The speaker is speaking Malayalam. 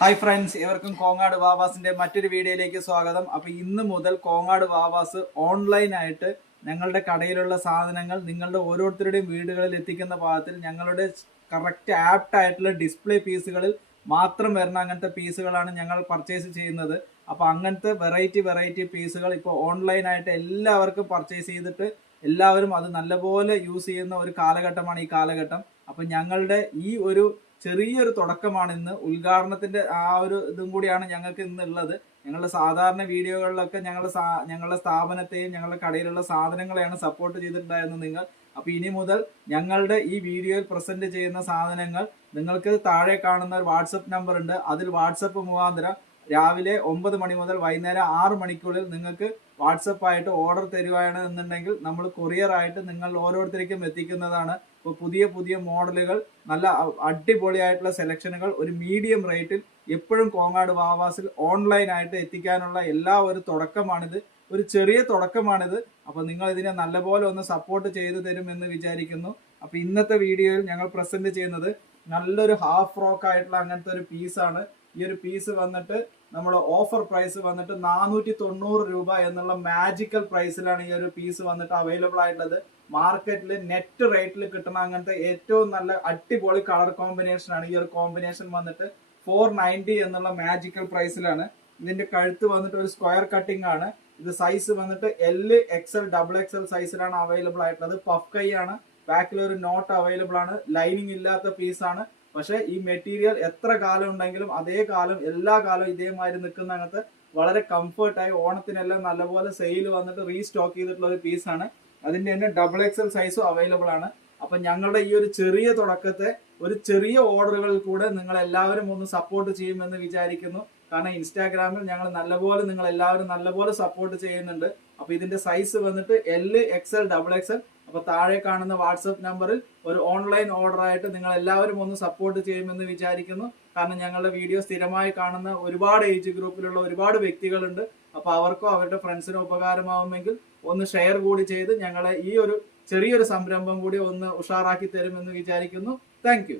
ഹായ് ഫ്രണ്ട്സ്, ഏവർക്കും കോങ്ങാട് വാവാസിന്റെ മറ്റൊരു വീഡിയോയിലേക്ക് സ്വാഗതം. അപ്പൊ ഇന്ന് മുതൽ കോങ്ങാട് വാവാസ് ഓൺലൈനായിട്ട് ഞങ്ങളുടെ കടയിലുള്ള സാധനങ്ങൾ നിങ്ങളുടെ ഓരോരുത്തരുടെയും വീടുകളിൽ എത്തിക്കുന്ന പാകത്തിൽ ഞങ്ങളുടെ കറക്റ്റ് ആപ്റ്റ് ആയിട്ടുള്ള ഡിസ്പ്ലേ പീസുകളിൽ മാത്രം വരുന്ന അങ്ങനത്തെ പീസുകളാണ് ഞങ്ങൾ പർച്ചേസ് ചെയ്യുന്നത്. അപ്പൊ അങ്ങനത്തെ വെറൈറ്റി പീസുകൾ ഇപ്പോൾ ഓൺലൈനായിട്ട് എല്ലാവർക്കും പർച്ചേസ് ചെയ്തിട്ട് എല്ലാവരും അത് നല്ലപോലെ യൂസ് ചെയ്യുന്ന ഒരു കാലഘട്ടമാണ് ഈ കാലഘട്ടം. അപ്പൊ ഞങ്ങളുടെ ഈ ഒരു ചെറിയൊരു തുടക്കമാണ് ഇന്ന്. ഉദ്ഘാടനത്തിന്റെ ആ ഒരു ഇതും കൂടിയാണ് ഞങ്ങൾക്ക് ഇന്ന് ഉള്ളത്. ഞങ്ങളുടെ സാധാരണ വീഡിയോകളിലൊക്കെ ഞങ്ങളുടെ സ്ഥാപനത്തെയും ഞങ്ങളുടെ കടയിലുള്ള സാധനങ്ങളെയാണ് സപ്പോർട്ട് ചെയ്തിട്ടുണ്ടായിരുന്നത് നിങ്ങൾ. അപ്പൊ ഇനി മുതൽ ഞങ്ങളുടെ ഈ വീഡിയോയിൽ പ്രസന്റ് ചെയ്യുന്ന സാധനങ്ങൾ നിങ്ങൾക്ക് താഴെ കാണുന്ന ഒരു വാട്സപ്പ് നമ്പർ ഉണ്ട്. അതിൽ വാട്സപ്പ് മുഖാന്തരം രാവിലെ 9 മണി മുതൽ വൈകുന്നേരം 6 മണിക്കുള്ളിൽ നിങ്ങൾക്ക് വാട്സപ്പായിട്ട് ഓർഡർ തരുവാണ് എന്നുണ്ടെങ്കിൽ നമ്മൾ കൊറിയർ ആയിട്ട് നിങ്ങൾ ഓരോരുത്തർക്കും എത്തിക്കുന്നതാണ്. ഇപ്പോൾ പുതിയ മോഡലുകൾ, നല്ല അടിപൊളിയായിട്ടുള്ള സെലക്ഷനുകൾ ഒരു മീഡിയം റേറ്റിൽ എപ്പോഴും കോങ്ങാട് വാവാസിൽ ഓൺലൈനായിട്ട് എത്തിക്കാനുള്ള എല്ലാ ഒരു തുടക്കമാണിത്, ഒരു ചെറിയ തുടക്കമാണിത്. അപ്പൊ നിങ്ങൾ ഇതിനെ നല്ലപോലെ ഒന്ന് സപ്പോർട്ട് ചെയ്തു തരും എന്ന് വിചാരിക്കുന്നു. അപ്പൊ ഇന്നത്തെ വീഡിയോയിൽ ഞങ്ങൾ പ്രസന്റ് ചെയ്യുന്നത് നല്ലൊരു ഹാഫ് ഫ്രോക്ക് ആയിട്ടുള്ള അങ്ങനത്തെ ഒരു പീസാണ്. ഈ ഒരു പീസ് വന്നിട്ട് നമ്മുടെ ഓഫർ പ്രൈസ് വന്നിട്ട് 490 രൂപ എന്നുള്ള മാജിക്കൽ പ്രൈസിലാണ് ഈ ഒരു പീസ് വന്നിട്ട് അവൈലബിൾ ആയിട്ടുള്ളത്. മാർക്കറ്റിൽ നെറ്റ് റേറ്റിൽ കിട്ടുന്ന അങ്ങനത്തെ ഏറ്റവും നല്ല അടിപൊളി കളർ കോമ്പിനേഷൻ ആണ്. ഈ ഒരു കോമ്പിനേഷൻ വന്നിട്ട് 490 എന്നുള്ള മാജിക്കൽ പ്രൈസിലാണ്. ഇതിന്റെ കഴുത്ത് വന്നിട്ട് ഒരു സ്ക്വയർ കട്ടിംഗ് ആണ്. ഇത് സൈസ് വന്നിട്ട് XL, XXL സൈസിലാണ് അവൈലബിൾ ആയിട്ടുള്ളത്. പഫ് കൈ ആണ്. ബാക്കിൽ ഒരു നോട്ട് അവൈലബിൾ ആണ്. ലൈനിങ് ഇല്ലാത്ത പീസാണ്. പക്ഷെ ഈ മെറ്റീരിയൽ എത്ര കാലം ഉണ്ടെങ്കിലും അതേ കാലം എല്ലാ കാലവും ഇതേമാതിരി നിൽക്കുന്ന അങ്ങനത്തെ വളരെ കംഫർട്ടായി ഓണത്തിനെല്ലാം നല്ലപോലെ സെയിൽ വന്നിട്ട് റീസ്റ്റോക്ക് ചെയ്തിട്ടുള്ള ഒരു പീസാണ്. അതിന്റെ തന്നെ XXL സൈസും അവൈലബിൾ ആണ്. അപ്പൊ ഞങ്ങളുടെ ഈ ഒരു ചെറിയ തുടക്കത്തെ ഒരു ചെറിയ ഓർഡറുകളിൽ കൂടെ നിങ്ങൾ എല്ലാവരും ഒന്ന് സപ്പോർട്ട് ചെയ്യുമെന്ന് വിചാരിക്കുന്നു. കാരണം ഇൻസ്റ്റാഗ്രാമിൽ ഞങ്ങൾ നല്ലപോലെ നിങ്ങൾ എല്ലാവരും നല്ലപോലെ സപ്പോർട്ട് ചെയ്യുന്നുണ്ട്. അപ്പൊ ഇതിന്റെ സൈസ് വന്നിട്ട് XL, XXL. അപ്പൊ താഴെ കാണുന്ന വാട്സപ്പ് നമ്പറിൽ ഒരു ഓൺലൈൻ ഓർഡർ ആയിട്ട് നിങ്ങൾ എല്ലാവരും ഒന്ന് സപ്പോർട്ട് ചെയ്യുമെന്ന് വിചാരിക്കുന്നു. കാരണം ഞങ്ങളുടെ വീഡിയോ സ്ഥിരമായി കാണുന്ന ഒരുപാട് ഏജ് ഗ്രൂപ്പിലുള്ള ഒരുപാട് വ്യക്തികളുണ്ട്. അപ്പൊ അവർക്കോ അവരുടെ ഫ്രണ്ട്സിനോ ഉപകാരമാവുമെങ്കിൽ ഒന്ന് ഷെയർ കൂടി ചെയ്ത് ഞങ്ങളെ ഈ ഒരു ചെറിയൊരു സംരംഭം കൂടി ഒന്ന് ഉഷാറാക്കി തരുമെന്ന് വിചാരിക്കുന്നു. താങ്ക്